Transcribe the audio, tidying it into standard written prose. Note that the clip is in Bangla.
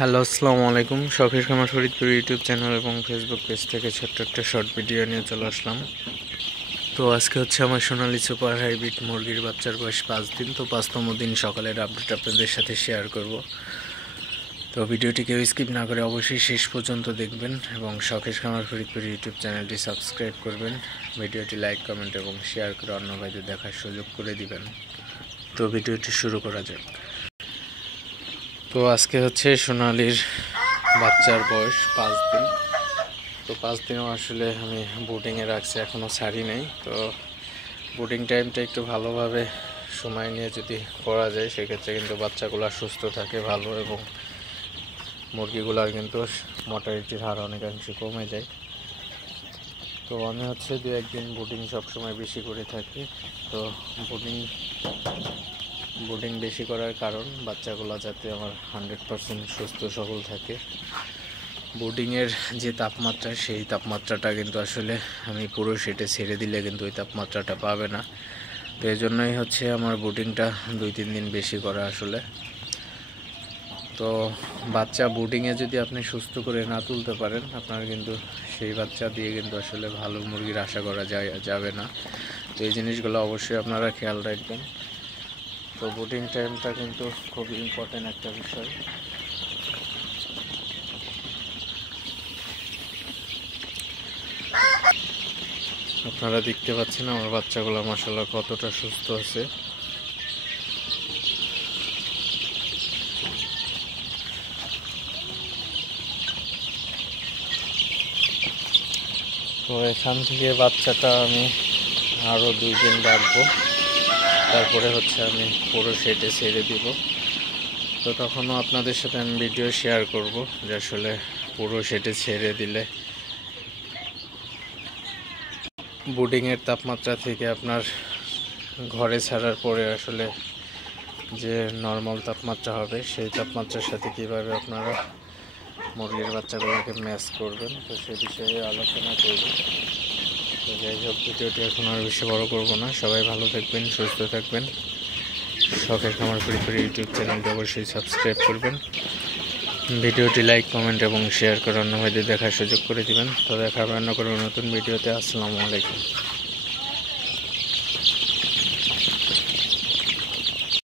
হ্যালো, আসসালামু আলাইকুম। শখের খামার ফরিদপুর ইউটিউব চ্যানেল এবং ফেসবুক পেজ থেকে ছোট্ট একটা শর্ট ভিডিও নিয়ে চলে আসলাম। তো আজকে হচ্ছে আমার সোনালী সুপার হাইব্রিড মুরগির বাচ্চার বয়স 5 দিন। তো 5তম দিন সকালের আপডেট আপনাদের সাথে শেয়ার করব। তো ভিডিওটি কেউ স্কিপ না করে অবশ্যই শেষ পর্যন্ত দেখবেন এবং শখের খামার ফরিদপুর ইউটিউব চ্যানেলটি সাবস্ক্রাইব করবেন। ভিডিওটি লাইক, কমেন্ট এবং শেয়ার করে অন্য ভাইদের দেখার সুযোগ করে দিবেন। তো ভিডিওটি শুরু করা যাক। তো আজকে হচ্ছে সোনালীর বাচ্চার বয়স 5 দিন। তো 5 দিনও আসলে আমি বোর্ডিংয়ে রাখছি, এখনও ছাড়ি নাই। তো বোর্ডিং টাইমটা একটু ভালোভাবে সময় নিয়ে যদি করা যায় সেক্ষেত্রে কিন্তু বাচ্চাগুলো সুস্থ থাকে ভালো এবং মুরগিগুলার কিন্তু মর্টালিটির হার অনেকাংশে কমে যায়। তো আমি হচ্ছে 2-1 দিন বোর্ডিং সবসময় বেশি করে থাকি। তো বোর্ডিং বেশি করার কারণ বাচ্চাগুলো যাতে আমার 100% সুস্থ সবল থাকে। বোর্ডিংয়ের যে তাপমাত্রা সেই তাপমাত্রাটা কিন্তু আসলে আমি পুরো সেটে ছেড়ে দিলে কিন্তু ওই তাপমাত্রাটা পাবে না। তো এই জন্যই হচ্ছে আমার বোর্ডিংটা 2-3 দিন বেশি করা আসলে। তো বাচ্চা বোর্ডিংয়ে যদি আপনি সুস্থ করে না তুলতে পারেন আপনার কিন্তু সেই বাচ্চা দিয়ে কিন্তু আসলে ভালো মুরগির আশা করা যাবে না। তো এই জিনিসগুলো অবশ্যই আপনারা খেয়াল রাখবেন। তো বোর্ডিং টাইমটা কিন্তু খুবই ইম্পর্টেন্ট একটা বিষয়। আপনারা দেখতে পাচ্ছেন আমার বাচ্চাগুলো মাশাআল্লাহ কতটা সুস্থ আছে। তো এখান থেকে বাচ্চাটা আমি আরও 2 দিন রাখবো, তারপরে হচ্ছে আমি পুরো সেটে ছেড়ে দিব। তো তখনও আপনাদের সাথে আমি ভিডিও শেয়ার করব যে আসলে পুরো সেটে ছেড়ে দিলে বোর্ডিংয়ের তাপমাত্রা থেকে আপনার ঘরে ছাড়ার পরে আসলে যে নর্মাল তাপমাত্রা হবে সেই তাপমাত্রার সাথে কীভাবে আপনারা মুরগির বাচ্চাগুলোকে ম্যাচ করবেন, তো সে বিষয়ে আলোচনা করব। তো যাই হোক, ভিডিওটি এখন আর বেশি বড় করব না। সবাই ভালো থাকবেন, সুস্থ থাকবেন। শখের খামার ফরিদপুর ইউটিউব চ্যানেলটি অবশ্যই সাবস্ক্রাইব করবেন। ভিডিওটি লাইক, কমেন্ট এবং শেয়ার করে অন্য ভাইদের দেখার সুযোগ করে দিবেন। তো দেখা হবে অন্য কোনো নতুন ভিডিওতে। আসসালামু আলাইকুম।